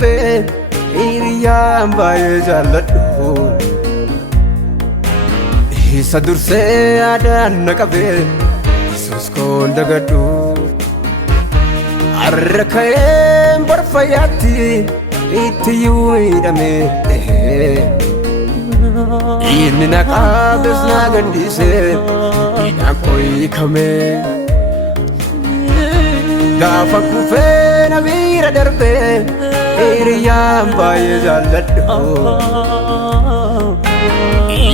darbe hiriyyaan baay'ee jaalladhu isa dursee aadaan na qabe Yesuus koon dagadhu har'a ka'een barfayyaatti ittiyuu hidhame inni na qaabes na gadhiise hidhaan koo hiikame gaafa kufee na bira darbe hiriyyaan baay'ee jaalladhu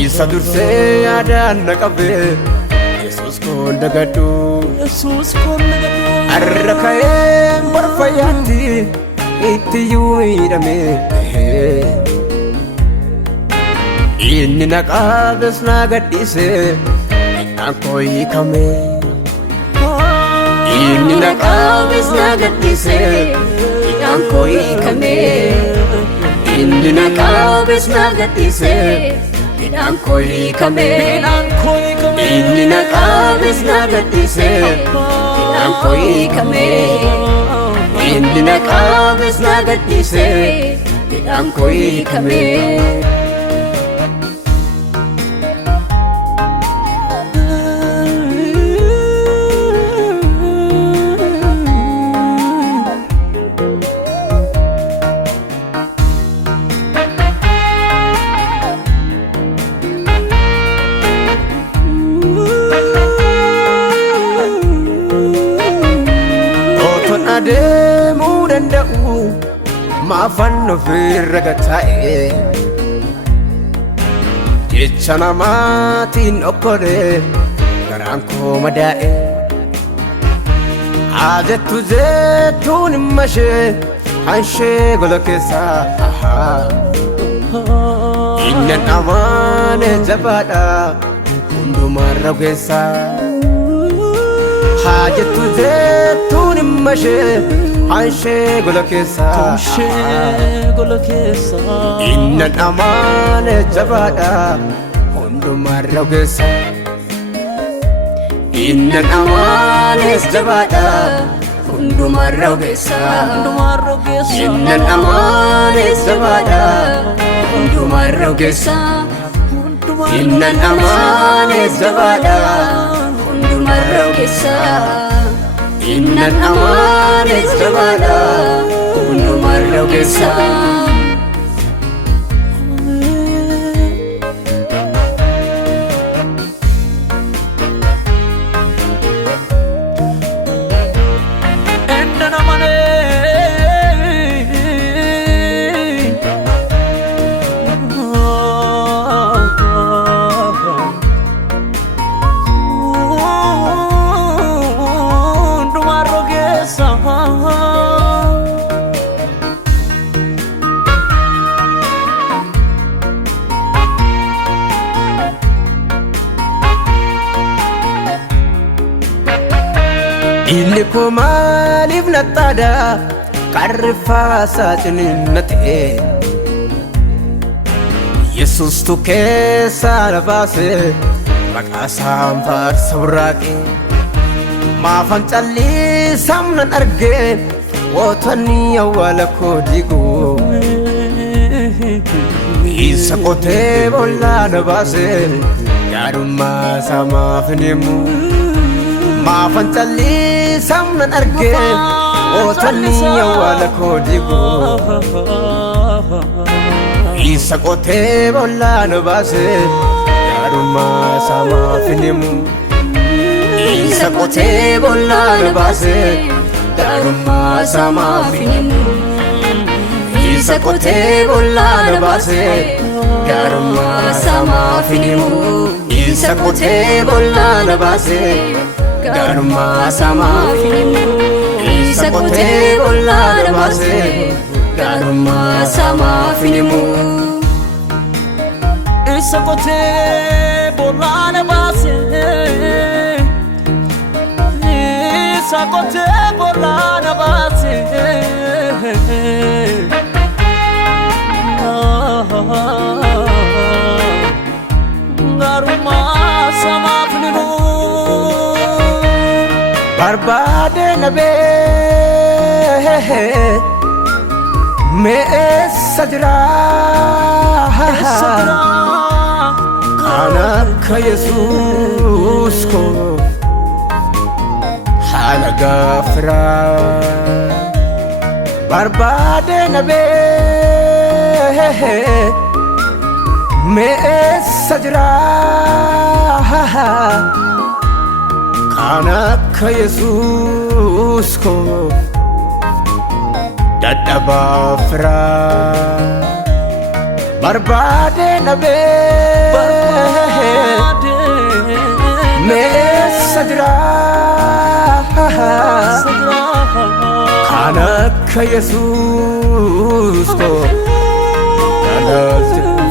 isa dursee aadaan na qabe Yesuus koon dagadhu har'a ka'een barfayyaatti ittiyuu hidhame inni na qaabes na gadhiise hidhaan koo hiikame inni na qaabes na gadhiise hidhaan koo hiikame inni na qaabes na gadhiise hidhaan koo hiikame inni na qaabes na gadhiise hidhaan koo hiikame inni na qaabes na gadhiise hidhaan koo hiikame adeemuu danda'u maafan ofirra gataa'e jecha namaatiin okkole garaan koo madaa'e ajettu jettuun himma ishee hanshee gola keessaa inni amaane jabaadha hundumarra ogeessaa hajettu jettuun himma ishee hanshee gola keessaa inni amaane jabaadha hundumarra ogeessaa inni amaane jabaadha hundumarra ogeessaa inni amaane jabaadha hundumarra ogeessaa inni amaane jabaadha hundumarra ogeessaa inni amaane jabaadha hundumarra ogeessaa inni koo maaliif nattaadha qarrifaasaa ciniinnate Yesuustu keessaa na baase maqaasaan faarsa burraaqe maafan calliisam nan arge wootonni awwaala koo diigu isa qotee bollaa na baase gaarummaa isaa maaf hin himu maafan calliisam nan arge wootonni awwaala koo diigu isa qotee bollaa na baase gaarummaa isaa maaf hin himu isa qotee bollaa na baase gaarummaa isaa maaf hin himu isa qotee bollaa na baase gaarummaa isaa maaf hin himu isa qotee bollaa na baase gaarummaa isaa maaf hin himu isa qotee bollaa na baase gaarummaa isaa maaf hin himu isa qotee bollaa na baase isa qotee bollaa na baase gaarummaa isaa maaf hin himu barbaade na bee meessa jira kan akka Yesuus koo haala gaafiraa barbaade na beeke meessa jira kan akka Yesuus koo dadhabaa firaa barbaade na beeke meessa jira kan akka Yesuus koo dadhabaa